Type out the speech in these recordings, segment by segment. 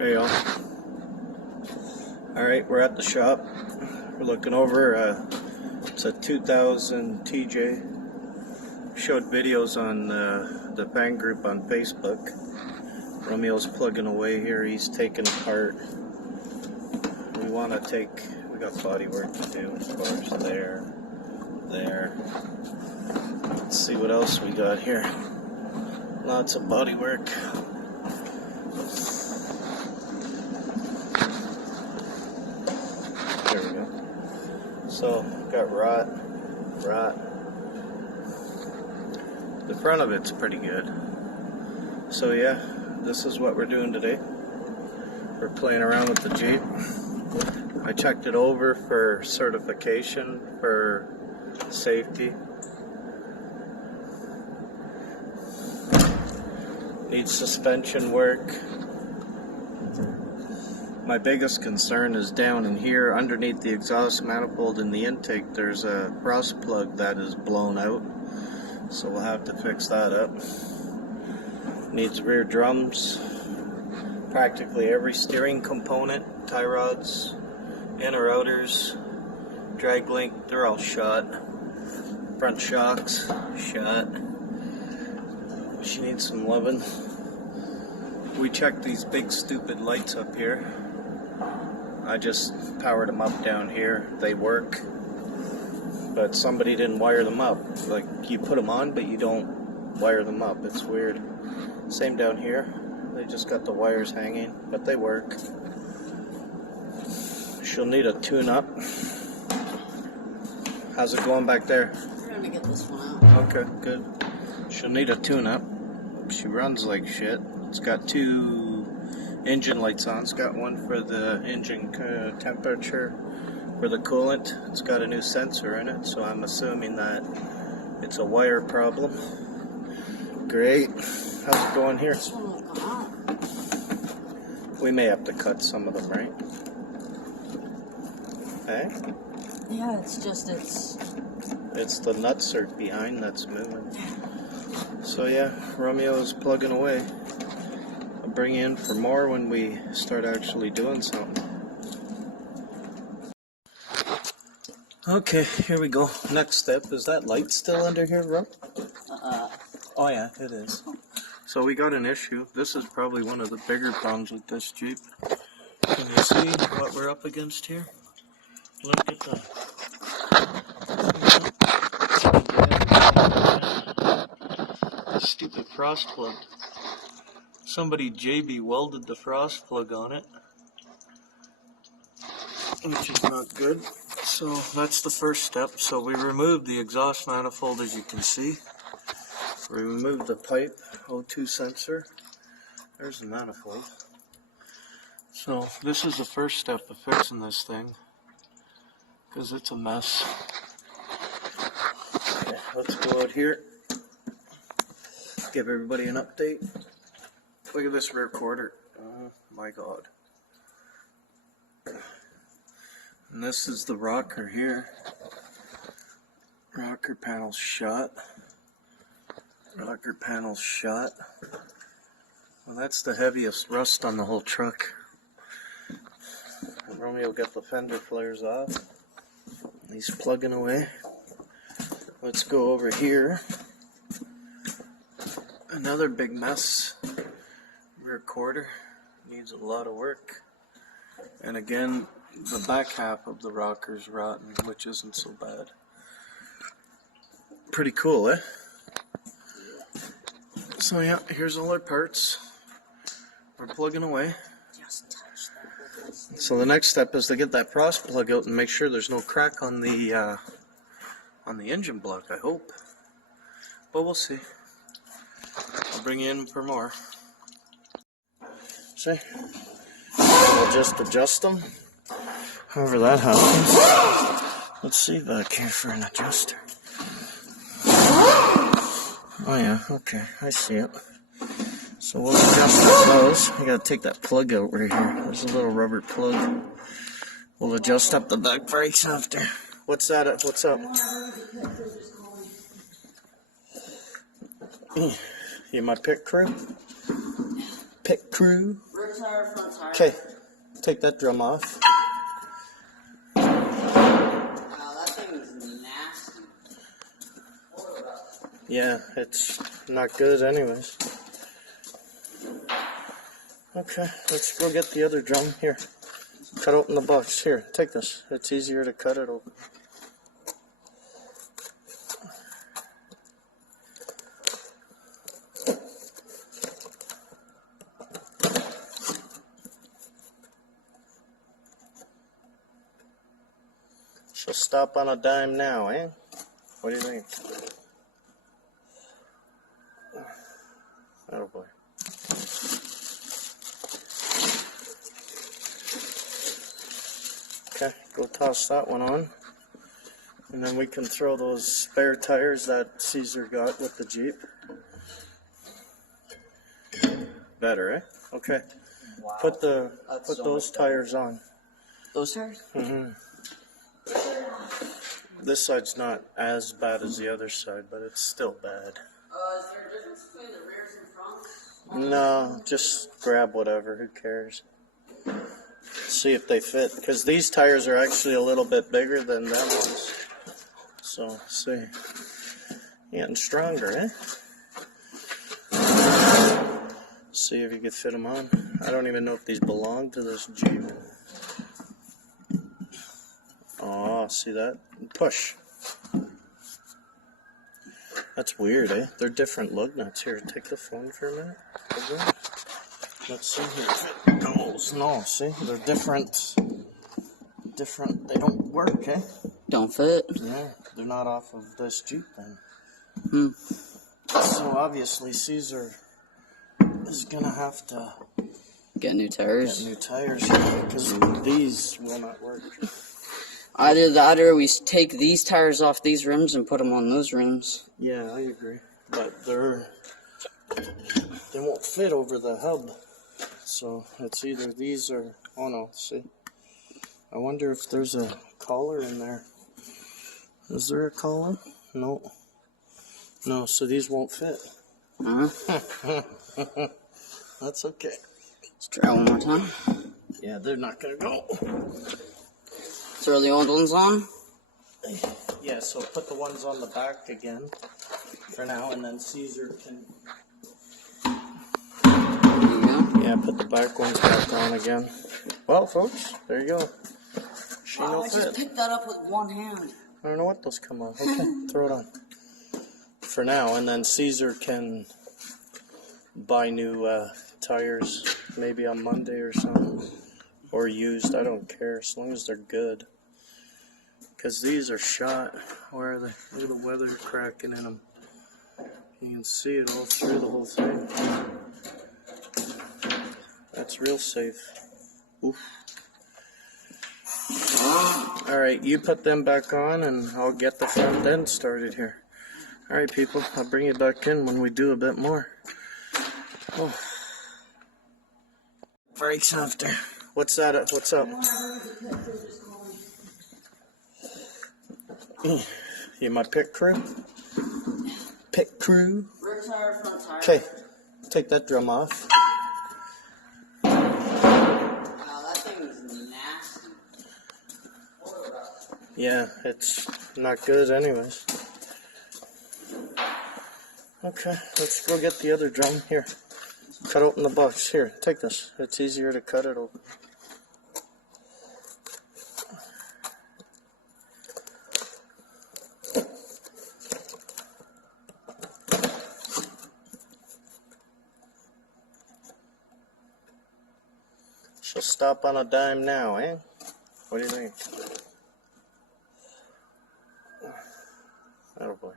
Hey y'all. Alright, we're at the shop. We're looking over, it's a 2000 TJ. Showed videos on the fan group on Facebook. Romeo's plugging away here. He's taking apart. We got body work to do, of course. There. Let's see what else we got here. Lots of body work. There we go. So, got rot. The front of it's pretty good. So yeah, this is what we're doing today. We're playing around with the Jeep. I checked it over for certification for safety. Needs suspension work. My biggest concern is down in here underneath the exhaust manifold in the intake. There's a frost plug that is blown out, so we'll have to fix that up. Needs rear drums, practically every steering component, tie rods, inner outers, drag link, they're all shot. Front shocks, shot. She needs some loving. We checked these big stupid lights up here. I just powered them up down here. They work, but somebody didn't wire them up. Like, you put them on, but you don't wire them up. It's weird. Same down here. They just got the wires hanging, but they work. She'll need a tune-up. How's it going back there? I'm trying to get this one out. Okay, good. She'll need a tune-up. She runs like shit. It's got two engine lights on. It's got one for the engine temperature for the coolant. It's got a new sensor in it, so I'm assuming that it's a wire problem. Great. How's it going here? This one won't come out. We may have to cut some of them, right? Hey? Yeah, it's just, it's the nutsert behind that's moving. So yeah, Romeo's plugging away. I'll bring you in for more when we start actually doing something. Okay, here we go. Next step, is that light still under here, Rob? Oh yeah, it is. So we got an issue. This is probably one of the bigger problems with this Jeep. Can you see what we're up against here? Look at that. Stupid frost plug. Somebody JB welded the frost plug on it, which is not good. So that's the first step. So we removed the exhaust manifold, as you can see. We removed the pipe, O2 sensor. There's the manifold. So this is the first step of fixing this thing, because it's a mess. Okay, let's go out here. Give everybody an update. Look at this rear quarter. Oh my god. And this is the rocker here. Rocker panel's shot. Rocker panel's shot. Well, that's the heaviest rust on the whole truck. And Romeo got the fender flares off. He's plugging away. Let's go over here. Another big mess. Rear quarter needs a lot of work. And again, the back half of the rocker's rotten, which isn't so bad. Pretty cool, eh? So yeah, here's all our parts. We're plugging away. just touch that. So the next step is to get that frost plug out and make sure there's no crack on the engine block, I hope. But we'll see. I'll bring you in for more. See? We'll just adjust them. However that happens. Let's see back here for an adjuster. Oh yeah, okay, I see it. So we'll adjust those. I gotta take that plug out right here. There's a little rubber plug. We'll adjust up the back brakes after. What's that? What's up? You my pit crew? Pit crew? We're Rear tire, front tire. Okay, take that drum off. Wow, that thing is nasty. Yeah, it's not good anyways. Okay, let's go get the other drum. Here, cut open the box. Here, take this. It's easier to cut it open. She'll stop on a dime now, eh? What do you think? Oh boy. Okay, go toss that one on. And then we can throw those spare tires that Caesar got with the Jeep. Better, eh? Okay. Wow. Put That's so those much better. tires on. Those tires? Mm-hmm. This side's not as bad as the other side, but it's still bad. Is there a difference between the rears and fronts? No, just grab whatever. Who cares? See if they fit, because these tires are actually a little bit bigger than them ones. So, see. Getting stronger, eh? See if you can fit them on. I don't even know if these belong to this Jeep. Oh, see that? Push. That's weird, eh? They're different lug nuts. Here, take the phone for a minute. Okay. Let's see here. No, see? They're different. They don't work, eh? Don't fit. Yeah, they're not off of this Jeep then. Hmm. So obviously Caesar is gonna have to Get new tires. get new tires because these will not work. Either that or we take these tires off these rims and put them on those rims. Yeah, I agree. But they won't fit over the hub. So it's either these or, oh no, see? I wonder if there's a collar in there. Is there a collar? No. No, so these won't fit. Uh-huh. That's okay. Let's try one more time. Yeah, they're not gonna go. Throw the old ones on. Yeah, so put the ones on the back again for now, and then Caesar can... There you go. Yeah, put the back ones back on again. Well, folks, there you go. She Wow, no I fit. just picked that up with one hand. I don't know what those come on. Okay, throw it on. For now, and then Caesar can buy new tires maybe on Monday or something. Or used, I don't care, as long as they're good. Because these are shot. Where are they? Look at the weather cracking in them. You can see it all through the whole thing. That's real safe. Oof. Alright, you put them back on and I'll get the front end started here. Alright people, I'll bring you back in when we do a bit more. Oh. Brakes after. What's that? What's up? You my pit crew? Pit crew? Rear tire, front tire. Okay, take that drum off. Wow, that thing is nasty. Yeah, it's not good anyways. Okay, let's go get the other drum. Here, cut open the box. Here, take this. It's easier to cut it open. She'll stop on a dime now, eh? What do you think? Oh boy.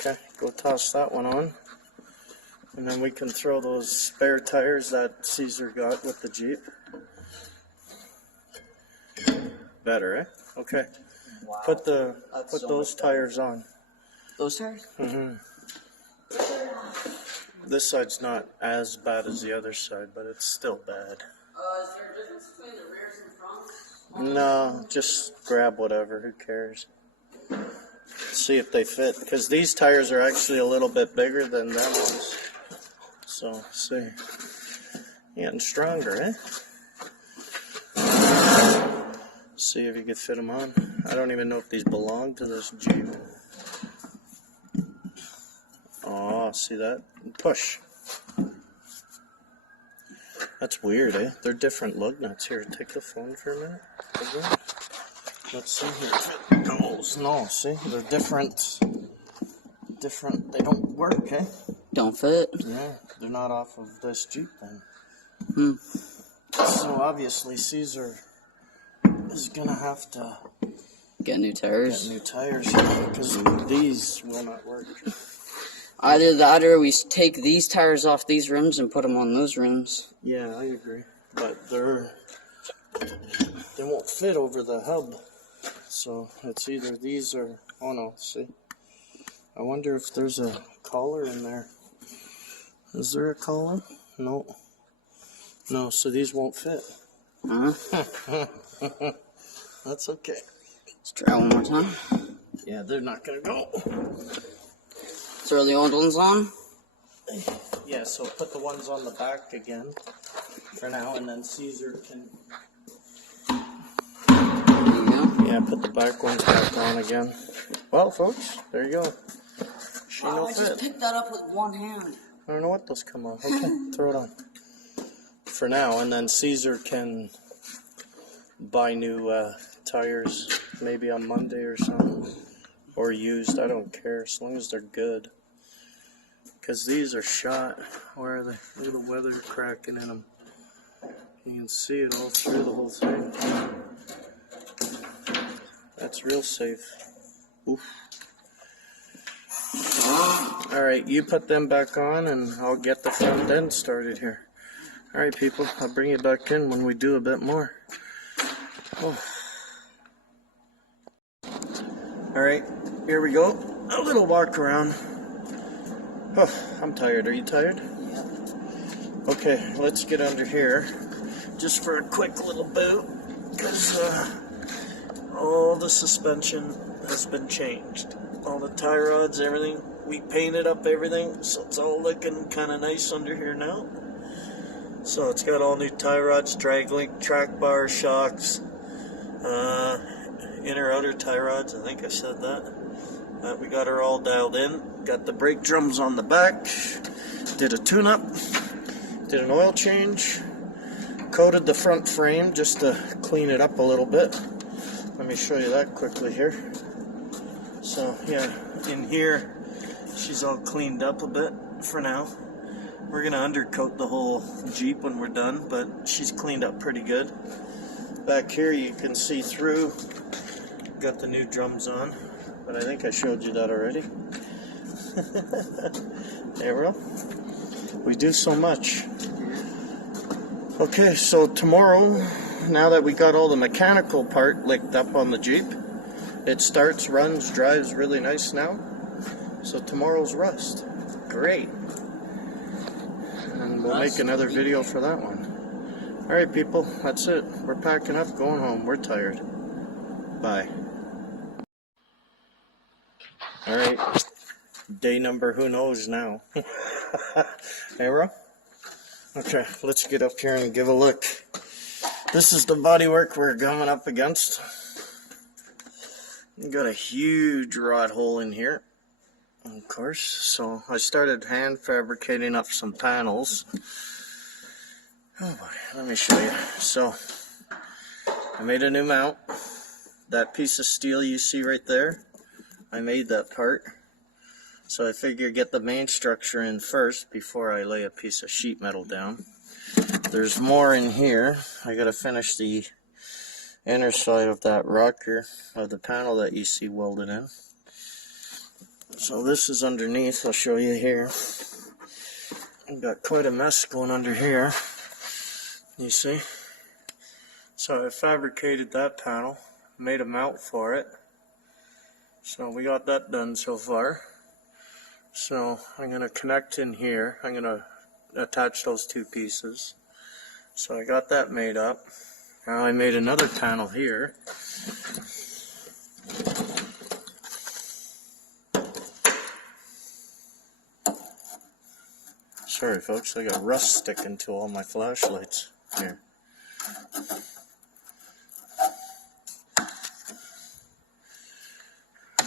Okay, go toss that one on. And then we can throw those spare tires that Caesar got with the Jeep. Better, eh? Okay. Wow. Put That's so those much better. tires on. Those tires? Mm-hmm. This side's not as bad as the other side, but it's still bad. Is there a difference between the rears and fronts? No, just grab whatever. Who cares? See if they fit, because these tires are actually a little bit bigger than them ones. So, see. Getting stronger, eh? See if you could fit them on. I don't even know if these belong to this Jeep. Oh, see that? Push. That's weird, eh? They're different lug nuts. Here, take the phone for a minute. Let's see here if it goes. No, see? They're different. They don't work, eh? Don't fit. Yeah, they're not off of this Jeep then. Hmm. So obviously Caesar is gonna have to Get new tires. get new tires because these will not work. Either that or we take these tires off these rims and put them on those rims. Yeah, I agree. But they won't fit over the hub. So it's either these or, oh no, see. I wonder if there's a collar in there. Is there a collar? No. No, so these won't fit. Uh-huh. That's okay. Let's try one more time. Yeah, they're not gonna go. Throw the old ones on. Yeah, so put the ones on the back again for now, and then Caesar can... There you go. Yeah, put the back ones back on again. Well, folks, there you go. She no I fit. just picked that up with one hand. I don't know what those come off. Okay, throw it on. For now, and then Caesar can buy new tires maybe on Monday or something. Or used, I don't care, as long as they're good. Because these are shot. Where are they? Look at the weather cracking in them. You can see it all through the whole thing. That's real safe. Oof. Alright, you put them back on and I'll get the front end started here. Alright people, I'll bring you back in when we do a bit more. Oh. Alright, here we go. A little walk around. Oh, I'm tired. Are you tired? Yeah. Okay, let's get under here. Just for a quick little boot. Because all the suspension has been changed. All the tie rods, everything. We painted up everything, so it's all looking kind of nice under here now. So it's got all new tie rods, drag link, track bar, shocks, inner outer tie rods. I think I said that. We got her all dialed in. Got the brake drums on the back. Did a tune-up. Did an oil change. Coated the front frame just to clean it up a little bit. Let me show you that quickly here. So yeah, in here she's all cleaned up a bit for now. We're gonna undercoat the whole Jeep when we're done, but she's cleaned up pretty good. Back here you can see through. Got the new drums on, but I think I showed you that already. There we go. We do so much. Okay, so tomorrow, now that we got all the mechanical part licked up on the Jeep, it starts, runs, drives really nice now. So tomorrow's rust. Great. And we'll make another video for that one. Alright people, that's it. We're packing up, going home. We're tired. Bye. Alright. Day number who knows now. Hey, bro? Okay, let's get up here and give a look. This is the bodywork we're coming up against. Got a huge rod hole in here, of course. So I started hand fabricating up some panels. Oh boy, let me show you. So I made a new mount. That piece of steel you see right there, I made that part. So I figure get the main structure in first before I lay a piece of sheet metal down. There's more in here. I gotta finish the inner side of that rocker of the panel that you see welded in. So this is underneath. I'll show you here. I've got quite a mess going under here. You see? So I fabricated that panel, made a mount for it. So we got that done so far. So I'm going to connect in here. I'm going to attach those two pieces. So I got that made up. Now I made another panel here. Sorry folks, I got rust sticking to all my flashlights here.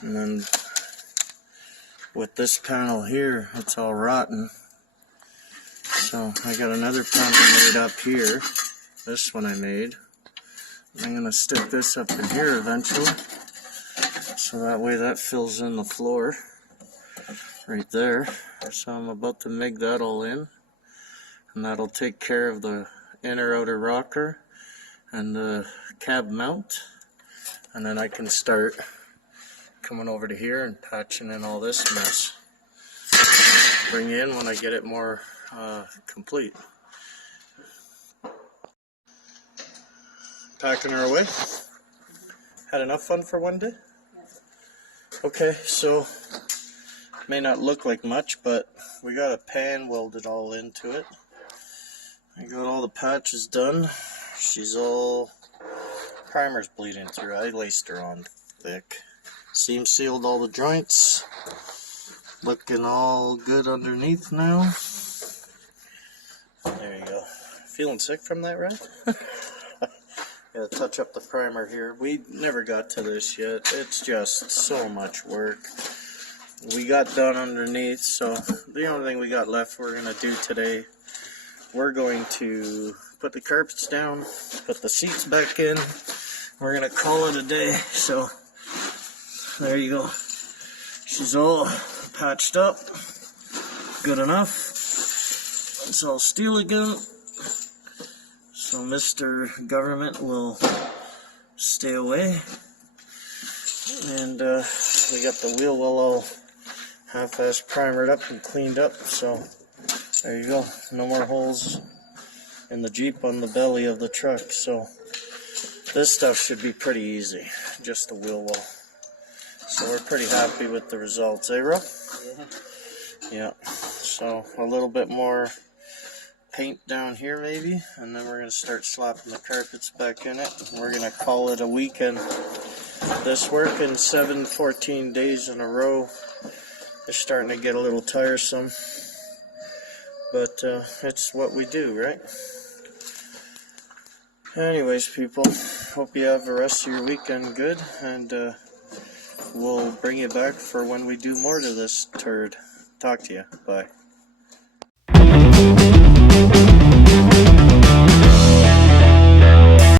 And then with this panel here, it's all rotten. So I got another panel made up here. This one I made. I'm going to stick this up in here eventually. So that way that fills in the floor right there. So I'm about to make that all in. And that'll take care of the inner outer rocker and the cab mount. And then I can start coming over to here and patching in all this mess. Bring in when I get it more complete. Packing her away. Had enough fun for one day? Okay, so may not look like much, but we got a pan welded all into it. I got all the patches done. She's all primer's bleeding through. I laced her on thick. Seam sealed all the joints. Looking all good underneath now. There you go. Feeling sick from that, right? Gotta touch up the primer here. We never got to this yet. It's just so much work. We got done underneath, so the only thing we got left we're gonna do today, we're going to put the carpets down, put the seats back in. We're gonna call it a day. So there you go. She's all patched up. Good enough. It's all steel again. So Mr. Government will stay away. And we got the wheel well all half-ass primered up and cleaned up. So there you go. No more holes in the Jeep on the belly of the truck. So this stuff should be pretty easy. Just the wheel well. So we're pretty happy with the results, eh, Rob? Yeah. So a little bit more paint down here maybe, and then we're going to start slapping the carpets back in it. We're going to call it a weekend. This working 14 days in a row is starting to get a little tiresome, but it's what we do, right? Anyways, people, hope you have the rest of your weekend good, and we'll bring you back for when we do more to this turd. Talk to you. Bye.